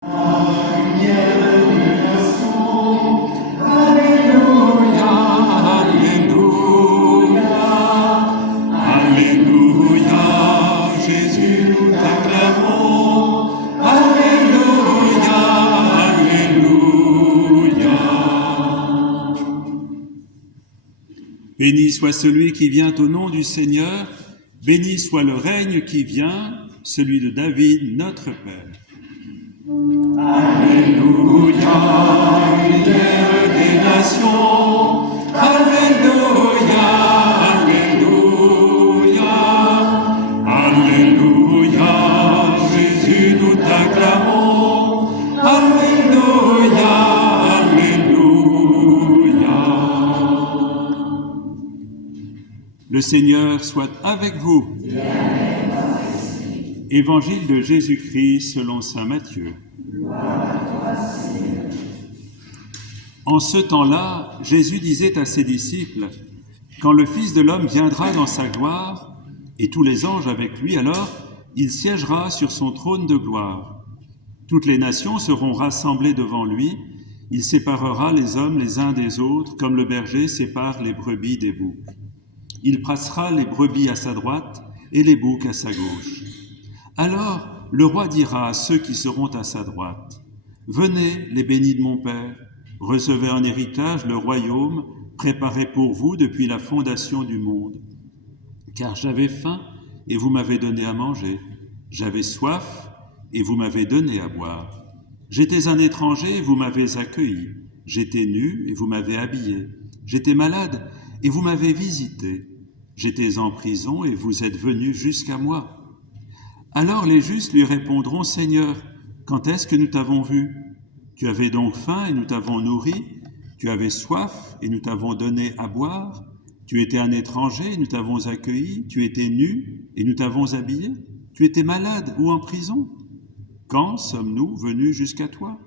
Béni soit celui qui vient au nom du Seigneur, béni soit le règne qui vient, celui de David, notre Père. Alléluia, leader des nations, Alléluia, Alléluia, Alléluia, Jésus nous t'acclamons, Alléluia, Alléluia. Le Seigneur soit avec vous. Évangile de Jésus-Christ selon saint Matthieu. En ce temps-là, Jésus disait à ses disciples, « Quand le Fils de l'homme viendra dans sa gloire, et tous les anges avec lui, alors il siégera sur son trône de gloire. Toutes les nations seront rassemblées devant lui, il séparera les hommes les uns des autres, comme le berger sépare les brebis des boucs. Il placera les brebis à sa droite et les boucs à sa gauche. Alors le roi dira à ceux qui seront à sa droite, « Venez, les bénis de mon Père, recevez en héritage le royaume préparé pour vous depuis la fondation du monde. Car j'avais faim et vous m'avez donné à manger, j'avais soif et vous m'avez donné à boire. J'étais un étranger et vous m'avez accueilli, j'étais nu et vous m'avez habillé, j'étais malade et vous m'avez visité, j'étais en prison et vous êtes venus jusqu'à moi. » Alors les justes lui répondront, « Seigneur, quand est-ce que nous t'avons vu? Tu avais donc faim et nous t'avons nourri, tu avais soif et nous t'avons donné à boire, tu étais un étranger et nous t'avons accueilli, tu étais nu et nous t'avons habillé, tu étais malade ou en prison. Quand sommes-nous venus jusqu'à toi? »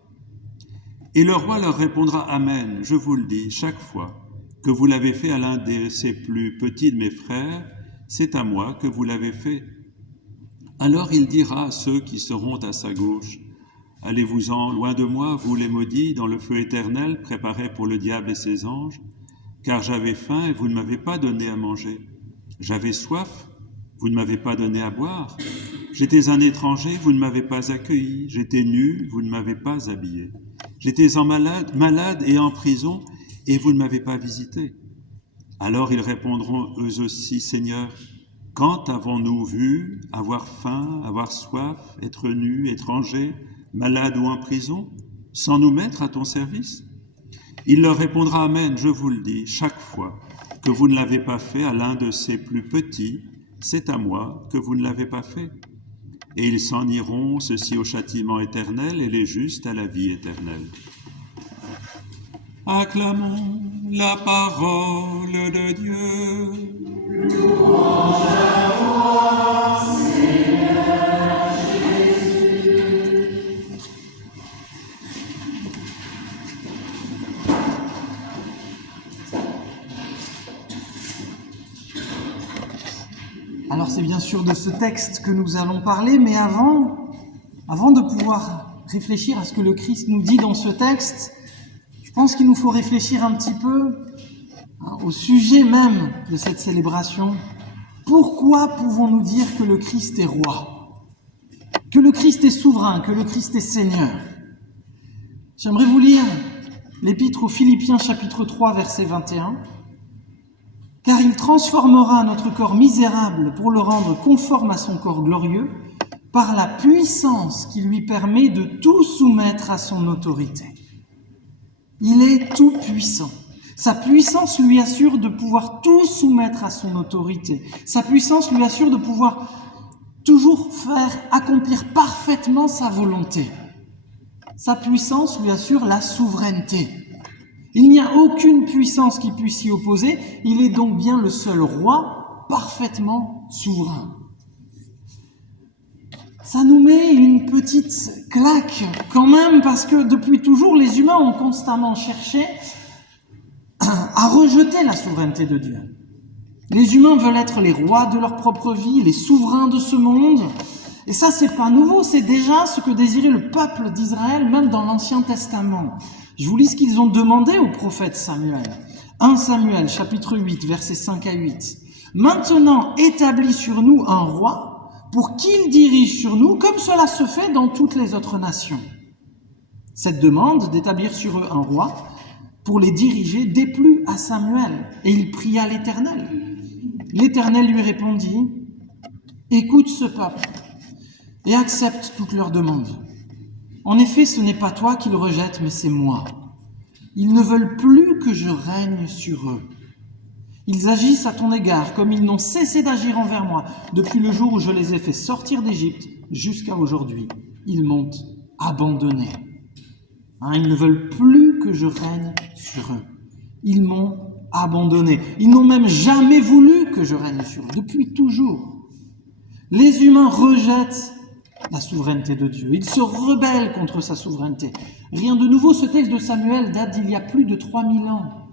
Et le roi leur répondra, « Amen, je vous le dis, chaque fois que vous l'avez fait à l'un de ces plus petits de mes frères, c'est à moi que vous l'avez fait. » Alors il dira à ceux qui seront à sa gauche, « Allez-vous-en loin de moi, vous les maudits, dans le feu éternel préparé pour le diable et ses anges, car j'avais faim et vous ne m'avez pas donné à manger. J'avais soif, vous ne m'avez pas donné à boire. J'étais un étranger, vous ne m'avez pas accueilli. J'étais nu, vous ne m'avez pas habillé. J'étais malade et en prison, et vous ne m'avez pas visité. » Alors ils répondront eux aussi, « Seigneur, quand avons-nous vu avoir faim, avoir soif, être nus, étrangers, malades ou en prison, sans nous mettre à ton service ?» Il leur répondra, « Amen, je vous le dis, chaque fois que vous ne l'avez pas fait à l'un de ces plus petits, c'est à moi que vous ne l'avez pas fait. » Et ils s'en iront, ceux-ci au châtiment éternel et les justes à la vie éternelle. Acclamons la parole de Dieu. Louange à toi, Seigneur Jésus. Alors c'est bien sûr de ce texte que nous allons parler, mais avant de pouvoir réfléchir à ce que le Christ nous dit dans ce texte, je pense qu'il nous faut réfléchir un petit peu au sujet même de cette célébration. Pourquoi pouvons-nous dire que le Christ est roi, que le Christ est souverain, que le Christ est Seigneur? J'aimerais vous lire l'épître aux Philippiens chapitre 3 verset 21. « Car il transformera notre corps misérable pour le rendre conforme à son corps glorieux, par la puissance qui lui permet de tout soumettre à son autorité. » Il est tout puissant. Sa puissance lui assure de pouvoir tout soumettre à son autorité. Sa puissance lui assure de pouvoir toujours faire accomplir parfaitement sa volonté. Sa puissance lui assure la souveraineté. Il n'y a aucune puissance qui puisse s'y opposer. Il est donc bien le seul roi parfaitement souverain. Ça nous met une petite claque quand même, parce que depuis toujours, les humains ont constamment cherché à rejeter la souveraineté de Dieu. Les humains veulent être les rois de leur propre vie, les souverains de ce monde, Et ça, c'est pas nouveau, c'est déjà ce que désirait le peuple d'Israël, même dans l'Ancien Testament. Je vous lis ce qu'ils ont demandé au prophète Samuel. 1 Samuel, chapitre 8, versets 5 à 8. « Maintenant, établis sur nous un roi, pour qu'il dirige sur nous, comme cela se fait dans toutes les autres nations. » Cette demande d'établir sur eux un roi, pour les diriger, déplut à Samuel, et il pria l'Éternel. L'Éternel lui répondit, « Écoute ce peuple, et accepte toutes leurs demandes. En effet, ce n'est pas toi qu'ils rejettent, mais c'est moi. Ils ne veulent plus que je règne sur eux. Ils agissent à ton égard comme ils n'ont cessé d'agir envers moi depuis le jour où je les ai fait sortir d'Égypte jusqu'à aujourd'hui. Ils m'ont abandonné. » Ils ne veulent plus que je règne sur eux. Ils m'ont abandonné. Ils n'ont même jamais voulu que je règne sur eux, depuis toujours. Les humains rejettent la souveraineté de Dieu. Ils se rebellent contre sa souveraineté. Rien de nouveau, ce texte de Samuel date d'il y a plus de 3000 ans.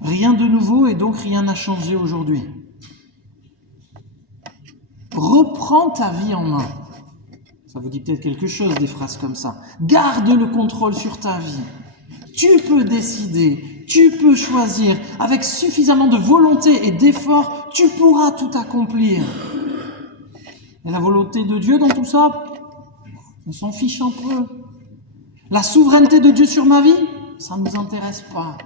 Rien de nouveau et donc rien n'a changé aujourd'hui. Reprends ta vie en main. Ça vous dit peut-être quelque chose, des phrases comme ça. Garde le contrôle sur ta vie. Tu peux décider, tu peux choisir. Avec suffisamment de volonté et d'effort, tu pourras tout accomplir. Et la volonté de Dieu dans tout ça, on s'en fiche un peu. La souveraineté de Dieu sur ma vie, ça ne nous intéresse pas.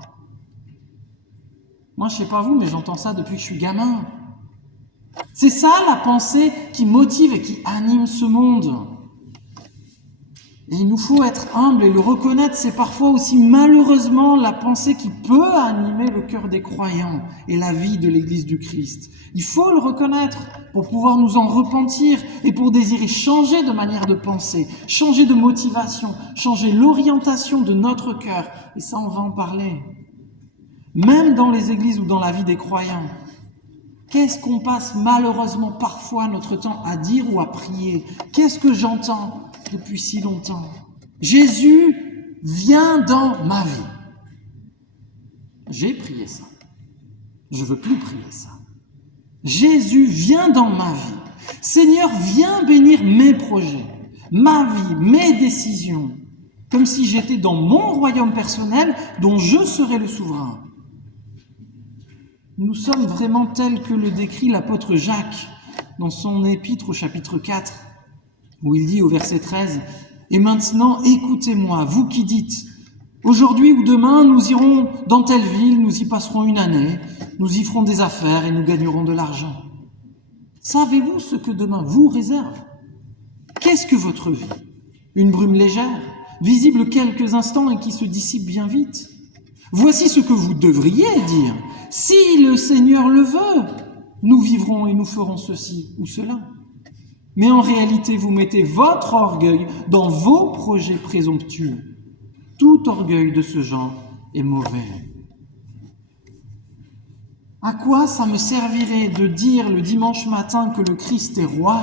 Moi, je ne sais pas vous, mais j'entends ça depuis que je suis gamin. C'est ça la pensée qui motive et qui anime ce monde. Et il nous faut être humble et le reconnaître, c'est parfois aussi malheureusement la pensée qui peut animer le cœur des croyants et la vie de l'Église du Christ. Il faut le reconnaître pour pouvoir nous en repentir et pour désirer changer de manière de penser, changer de motivation, changer l'orientation de notre cœur. Et ça, on va en parler. Même dans les églises ou dans la vie des croyants, qu'est-ce qu'on passe malheureusement parfois notre temps à dire ou à prier? Qu'est-ce que j'entends depuis si longtemps? Jésus vient dans ma vie. J'ai prié ça. Je ne veux plus prier ça. Jésus vient dans ma vie. Seigneur, viens bénir mes projets, ma vie, mes décisions, comme si j'étais dans mon royaume personnel dont je serais le souverain. Nous sommes vraiment tels que le décrit l'apôtre Jacques dans son épître au chapitre 4, où il dit au verset 13, « Et maintenant, écoutez-moi, vous qui dites, aujourd'hui ou demain, nous irons dans telle ville, nous y passerons une année, nous y ferons des affaires et nous gagnerons de l'argent. Savez-vous ce que demain vous réserve? Qu'est-ce que votre vie? Une brume légère, visible quelques instants et qui se dissipe bien vite? Voici ce que vous devriez dire. Si le Seigneur le veut, nous vivrons et nous ferons ceci ou cela. Mais en réalité, vous mettez votre orgueil dans vos projets présomptueux. Tout orgueil de ce genre est mauvais. » À quoi ça me servirait de dire le dimanche matin que le Christ est roi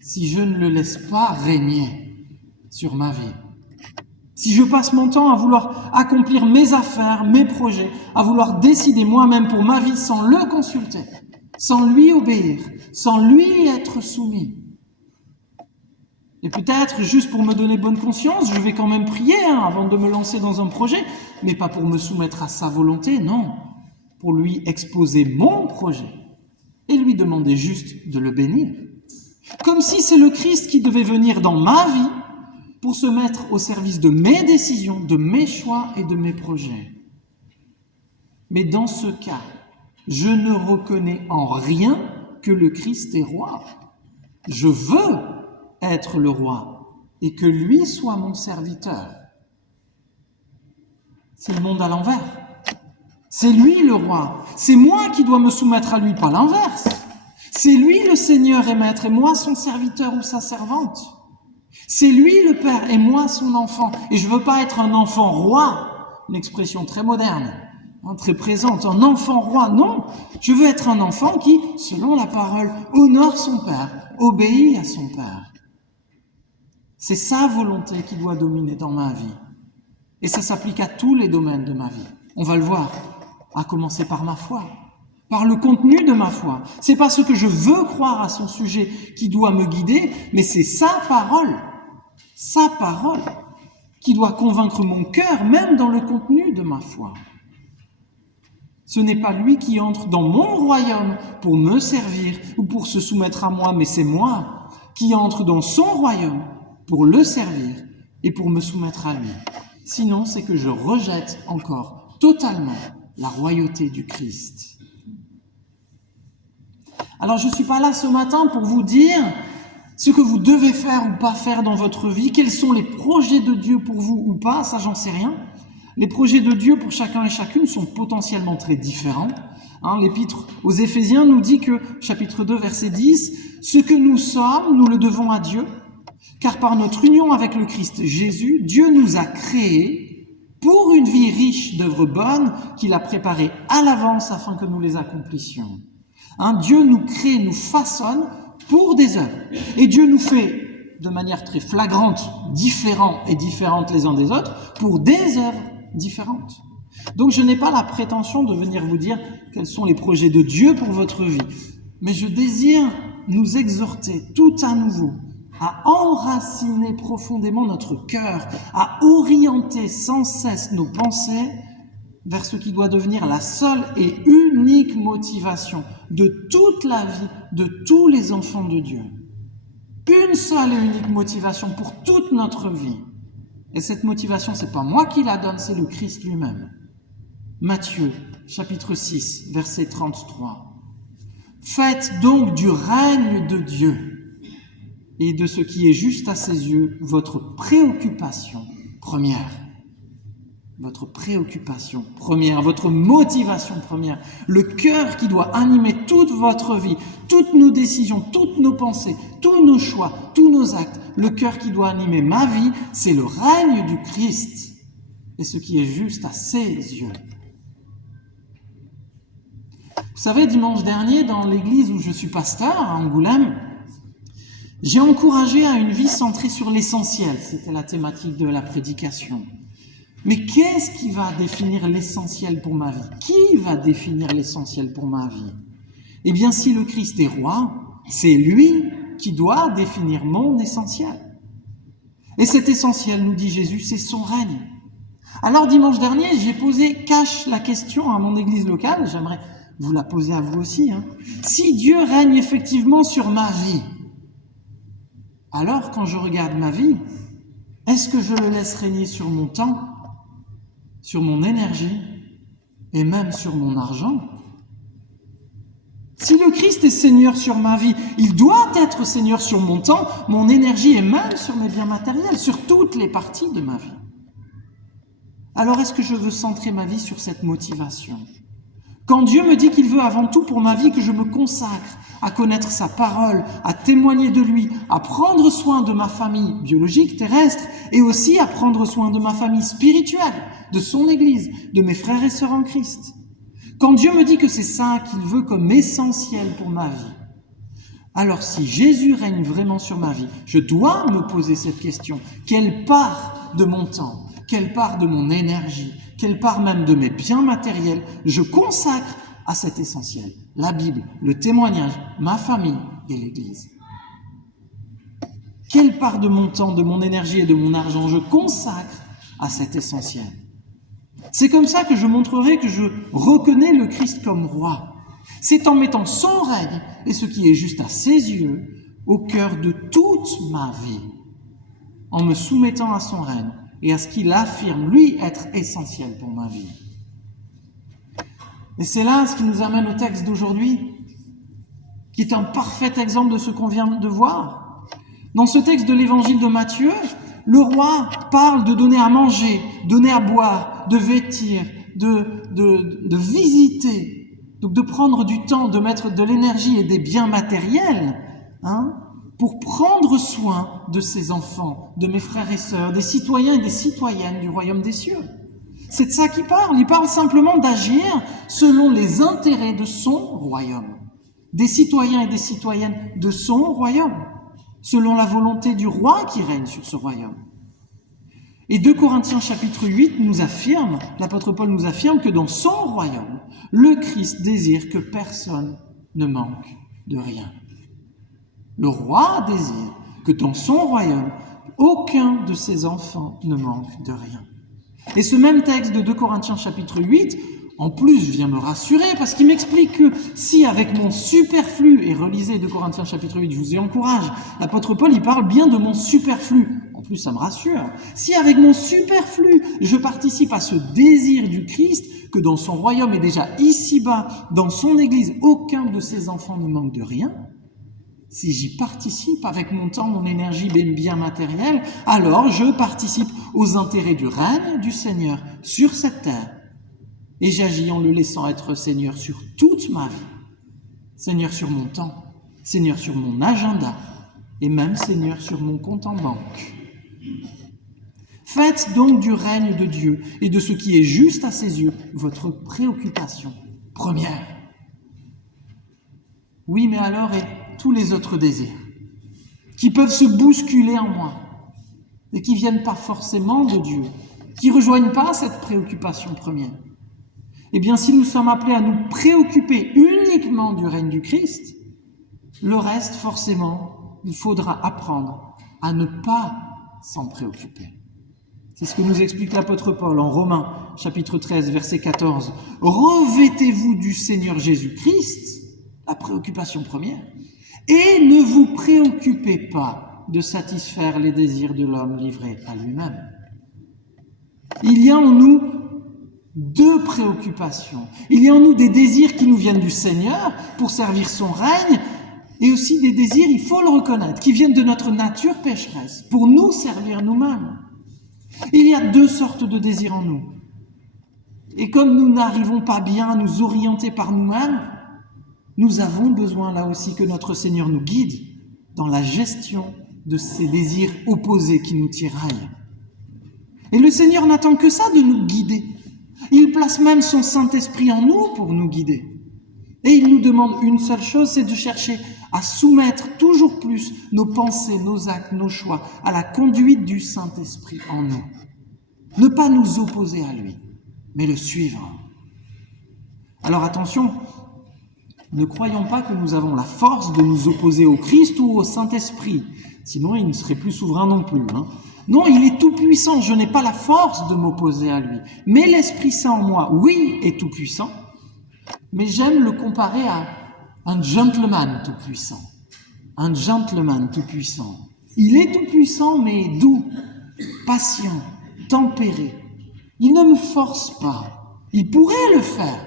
si je ne le laisse pas régner sur ma vie? Si je passe mon temps à vouloir accomplir mes affaires, mes projets, à vouloir décider moi-même pour ma vie sans le consulter, sans lui obéir, sans lui être soumis. Et peut-être, juste pour me donner bonne conscience, je vais quand même prier avant de me lancer dans un projet, mais pas pour me soumettre à sa volonté, non, pour lui exposer mon projet et lui demander juste de le bénir. Comme si c'est le Christ qui devait venir dans ma vie pour se mettre au service de mes décisions, de mes choix et de mes projets. Mais dans ce cas, je ne reconnais en rien que le Christ est roi. Je veux être le roi et que lui soit mon serviteur. C'est le monde à l'envers. C'est lui le roi. C'est moi qui dois me soumettre à lui, pas l'inverse. C'est lui le Seigneur et maître et moi son serviteur ou sa servante. C'est lui le père et moi son enfant. Et je ne veux pas être un enfant roi, une expression très moderne, très présente, un enfant roi. Non, je veux être un enfant qui, selon la parole, honore son père, obéit à son père. C'est sa volonté qui doit dominer dans ma vie. Et ça s'applique à tous les domaines de ma vie. On va le voir, à commencer par ma foi. par le contenu de ma foi. C'est pas ce que je veux croire à son sujet qui doit me guider, mais c'est sa parole, qui doit convaincre mon cœur, même dans le contenu de ma foi. Ce n'est pas lui qui entre dans mon royaume pour me servir ou pour se soumettre à moi, mais c'est moi qui entre dans son royaume pour le servir et pour me soumettre à lui. Sinon, c'est que je rejette encore totalement la royauté du Christ. Alors, je ne suis pas là ce matin pour vous dire ce que vous devez faire ou pas faire dans votre vie, quels sont les projets de Dieu pour vous ou pas, ça j'en sais rien. Les projets de Dieu pour chacun et chacune sont potentiellement très différents. L'Épître aux Éphésiens nous dit que, chapitre 2, verset 10, « Ce que nous sommes, nous le devons à Dieu, car par notre union avec le Christ Jésus, Dieu nous a créés pour une vie riche d'œuvres bonnes qu'il a préparées à l'avance afin que nous les accomplissions. » Dieu nous crée, nous façonne pour des œuvres. Et Dieu nous fait, de manière très flagrante, différentes les uns des autres, pour des œuvres différentes. Donc je n'ai pas la prétention de venir vous dire quels sont les projets de Dieu pour votre vie, mais je désire nous exhorter tout à nouveau à enraciner profondément notre cœur, à orienter sans cesse nos pensées vers ce qui doit devenir la seule et unique motivation de toute la vie de tous les enfants de Dieu. Une seule et unique motivation pour toute notre vie. Et cette motivation, c'est pas moi qui la donne, c'est le Christ lui-même. Matthieu, chapitre 6, verset 33. Faites donc du règne de Dieu et de ce qui est juste à ses yeux votre préoccupation première. Votre préoccupation première, votre motivation première, le cœur qui doit animer toute votre vie, toutes nos décisions, toutes nos pensées, tous nos choix, tous nos actes, le cœur qui doit animer ma vie, c'est le règne du Christ et ce qui est juste à ses yeux. Vous savez, dimanche dernier, dans l'église où je suis pasteur, à Angoulême, j'ai encouragé à une vie centrée sur l'essentiel. C'était la thématique de la prédication. Mais qu'est-ce qui va définir l'essentiel pour ma vie? Qui va définir l'essentiel pour ma vie? Eh bien, si le Christ est roi, c'est lui qui doit définir mon essentiel. Et cet essentiel, nous dit Jésus, c'est son règne. Alors, dimanche dernier, j'ai posé cash la question à mon église locale, j'aimerais vous la poser à vous aussi. Si Dieu règne effectivement sur ma vie, alors quand je regarde ma vie, est-ce que je le laisse régner sur mon temps, sur mon énergie et même sur mon argent? Si le Christ est Seigneur sur ma vie, il doit être Seigneur sur mon temps, mon énergie et même sur mes biens matériels, sur toutes les parties de ma vie. Alors est-ce que je veux centrer ma vie sur cette motivation? Quand Dieu me dit qu'il veut avant tout pour ma vie que je me consacre à connaître sa parole, à témoigner de lui, à prendre soin de ma famille biologique, terrestre, et aussi à prendre soin de ma famille spirituelle, de son Église, de mes frères et sœurs en Christ. Quand Dieu me dit que c'est ça qu'il veut comme essentiel pour ma vie, alors si Jésus règne vraiment sur ma vie, je dois me poser cette question. Quelle part de mon temps, quelle part de mon énergie, quelle part même de mes biens matériels je consacre à cet essentiel? La Bible, le témoignage, ma famille et l'Église. Quelle part de mon temps, de mon énergie et de mon argent je consacre à cet essentiel? C'est comme ça que je montrerai que je reconnais le Christ comme roi. C'est en mettant son règne et ce qui est juste à ses yeux au cœur de toute ma vie, en me soumettant à son règne et à ce qu'il affirme, lui, être essentiel pour ma vie. Et c'est là ce qui nous amène au texte d'aujourd'hui, qui est un parfait exemple de ce qu'on vient de voir. Dans ce texte de l'évangile de Matthieu, le roi parle de donner à manger, donner à boire, de vêtir, de visiter, donc de prendre du temps, de mettre de l'énergie et des biens matériels, pour prendre soin de ses enfants, de mes frères et sœurs, des citoyens et des citoyennes du royaume des cieux. C'est de ça qu'il parle. Il parle simplement d'agir selon les intérêts de son royaume, des citoyens et des citoyennes de son royaume, selon la volonté du roi qui règne sur ce royaume. Et 2 Corinthiens chapitre 8 nous affirme, l'apôtre Paul nous affirme que dans son royaume, le Christ désire que personne ne manque de rien. Le roi désire que dans son royaume, aucun de ses enfants ne manque de rien. Et ce même texte de 2 Corinthiens chapitre 8, en plus, vient me rassurer parce qu'il m'explique que si avec mon superflu, et relisez 2 Corinthiens chapitre 8, je vous y encourage, l'apôtre Paul, il parle bien de mon superflu. En plus, ça me rassure. Si avec mon superflu, je participe à ce désir du Christ, que dans son royaume et déjà ici-bas, dans son église, aucun de ses enfants ne manque de rien, si j'y participe avec mon temps, mon énergie, mes biens matériels, alors je participe aux intérêts du règne du Seigneur sur cette terre. Et j'agis en le laissant être Seigneur sur toute ma vie, Seigneur sur mon temps, Seigneur sur mon agenda et même Seigneur sur mon compte en banque. Faites donc du règne de Dieu et de ce qui est juste à ses yeux votre préoccupation première. Oui, mais alors et tous les autres désirs qui peuvent se bousculer en moi et qui ne viennent pas forcément de Dieu, qui ne rejoignent pas cette préoccupation première. Eh bien, si nous sommes appelés à nous préoccuper uniquement du règne du Christ, le reste, forcément, il faudra apprendre à ne pas s'en préoccuper. C'est ce que nous explique l'apôtre Paul en Romains, chapitre 13, verset 14. « Revêtez-vous du Seigneur Jésus-Christ, la préoccupation première, et ne vous préoccupez pas de satisfaire les désirs de l'homme livré à lui-même. » Il y a en nous deux préoccupations. Il y a en nous des désirs qui nous viennent du Seigneur pour servir son règne, et aussi des désirs, il faut le reconnaître, qui viennent de notre nature pécheresse, pour nous servir nous-mêmes. Il y a deux sortes de désirs en nous. Et comme nous n'arrivons pas bien à nous orienter par nous-mêmes, nous avons besoin là aussi que notre Seigneur nous guide dans la gestion de ces désirs opposés qui nous tiraillent. Et le Seigneur n'attend que ça de nous guider. Il place même son Saint-Esprit en nous pour nous guider. Et il nous demande une seule chose, c'est de chercher à soumettre toujours plus nos pensées, nos actes, nos choix à la conduite du Saint-Esprit en nous. Ne pas nous opposer à lui, mais le suivre. Alors attention, ne croyons pas que nous avons la force de nous opposer au Christ ou au Saint-Esprit, sinon il ne serait plus souverain non plus. Non, il est tout-puissant, je n'ai pas la force de m'opposer à lui. Mais l'Esprit Saint en moi, oui, est tout-puissant, mais j'aime le comparer à un gentleman tout-puissant. Un gentleman tout-puissant. Il est tout-puissant, mais doux, patient, tempéré. Il ne me force pas. Il pourrait le faire,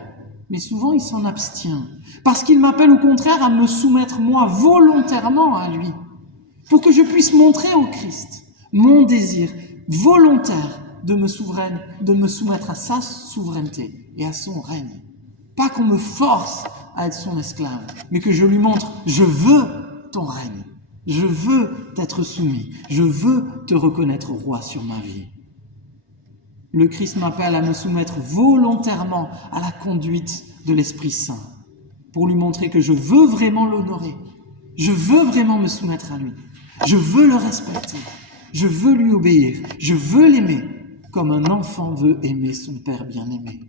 mais souvent il s'en abstient. Parce qu'il m'appelle au contraire à me soumettre moi volontairement à lui, pour que je puisse montrer au Christ mon désir volontaire de me soumettre à sa souveraineté et à son règne. Pas qu'on me force à être son esclave, mais que je lui montre, je veux ton règne, je veux t'être soumis, je veux te reconnaître roi sur ma vie. Le Christ m'appelle à me soumettre volontairement à la conduite de l'Esprit Saint, pour lui montrer que je veux vraiment l'honorer, je veux vraiment me soumettre à lui, je veux le respecter, je veux lui obéir, je veux l'aimer, comme un enfant veut aimer son Père bien-aimé.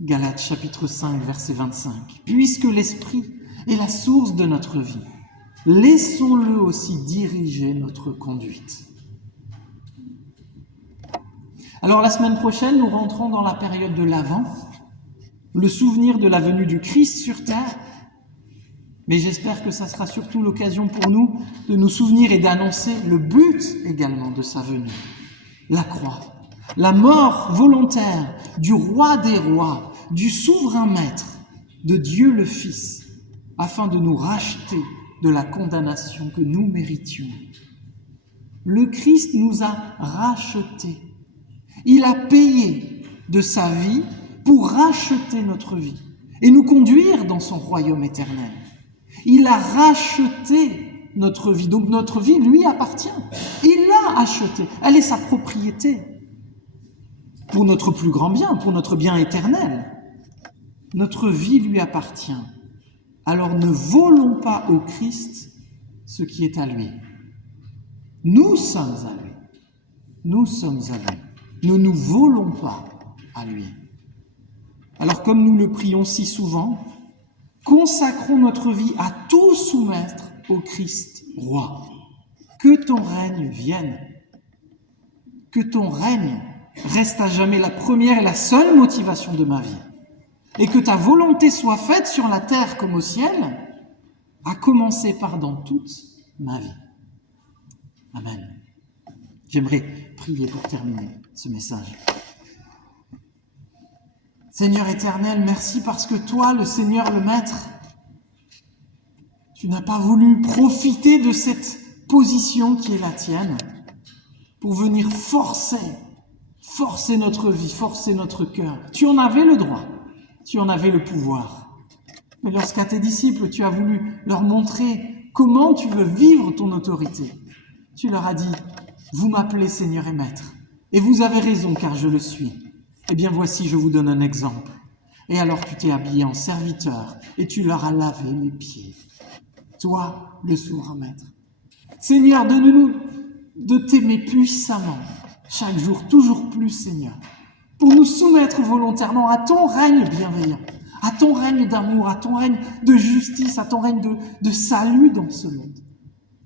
Galates chapitre 5, verset 25. Puisque l'Esprit est la source de notre vie, laissons-le aussi diriger notre conduite. Alors la semaine prochaine, nous rentrons dans la période de l'Avent, le souvenir de la venue du Christ sur terre, mais j'espère que ça sera surtout l'occasion pour nous de nous souvenir et d'annoncer le but également de sa venue, la croix. La mort volontaire du roi des rois, du souverain maître, de Dieu le Fils, afin de nous racheter de la condamnation que nous méritions. Le Christ nous a rachetés. Il a payé de sa vie pour racheter notre vie et nous conduire dans son royaume éternel. Il a racheté notre vie, donc notre vie lui appartient. Il l'a achetée, elle est sa propriété. Pour notre plus grand bien, pour notre bien éternel. Notre vie lui appartient. Alors ne volons pas au Christ ce qui est à lui. Nous sommes à lui. nous sommes à lui. Ne nous volons pas à lui. Alors comme nous le prions si souvent, consacrons notre vie à tout soumettre au Christ roi. Que ton règne vienne. Que ton règne reste à jamais la première et la seule motivation de ma vie. Et que ta volonté soit faite sur la terre comme au ciel, à commencer par dans toute ma vie. Amen. J'aimerais prier pour terminer ce message. Seigneur éternel, merci parce que toi, le Seigneur, le Maître, tu n'as pas voulu profiter de cette position qui est la tienne pour venir forcer notre vie, forcer notre cœur. Tu en avais le droit, tu en avais le pouvoir. Mais lorsqu'à tes disciples, tu as voulu leur montrer comment tu veux vivre ton autorité, tu leur as dit, vous m'appelez Seigneur et Maître, et vous avez raison car je le suis. Eh bien voici, je vous donne un exemple. Et alors tu t'es habillé en serviteur et tu leur as lavé les pieds. Toi, le souverain Maître. Seigneur, donne-nous de t'aimer puissamment, chaque jour, toujours plus, Seigneur, pour nous soumettre volontairement à ton règne bienveillant, à ton règne d'amour, à ton règne de justice, à ton règne de salut dans ce monde.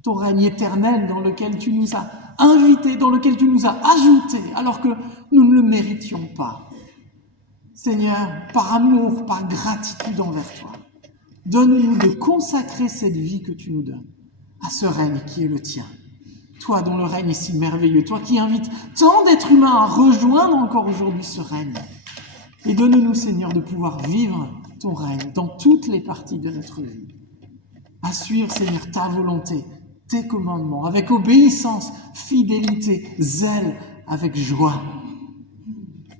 Ton règne éternel dans lequel tu nous as invités, dans lequel tu nous as ajoutés, alors que nous ne le méritions pas. Seigneur, par amour, par gratitude envers toi, donne-nous de consacrer cette vie que tu nous donnes à ce règne qui est le tien. Toi dont le règne est si merveilleux, toi qui invites tant d'êtres humains à rejoindre encore aujourd'hui ce règne. Et donne-nous, Seigneur, de pouvoir vivre ton règne dans toutes les parties de notre vie. À suivre, Seigneur, ta volonté, tes commandements, avec obéissance, fidélité, zèle, avec joie.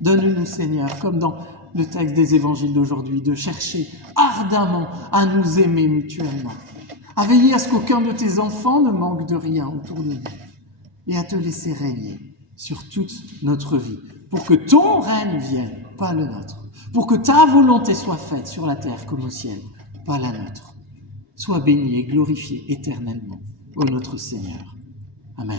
Donne-nous, Seigneur, comme dans le texte des évangiles d'aujourd'hui, de chercher ardemment à nous aimer mutuellement, à veiller à ce qu'aucun de tes enfants ne manque de rien autour de nous, et à te laisser régner sur toute notre vie, pour que ton règne vienne, pas le nôtre, pour que ta volonté soit faite sur la terre comme au ciel, pas la nôtre. Sois béni et glorifié éternellement, ô notre Seigneur. Amen.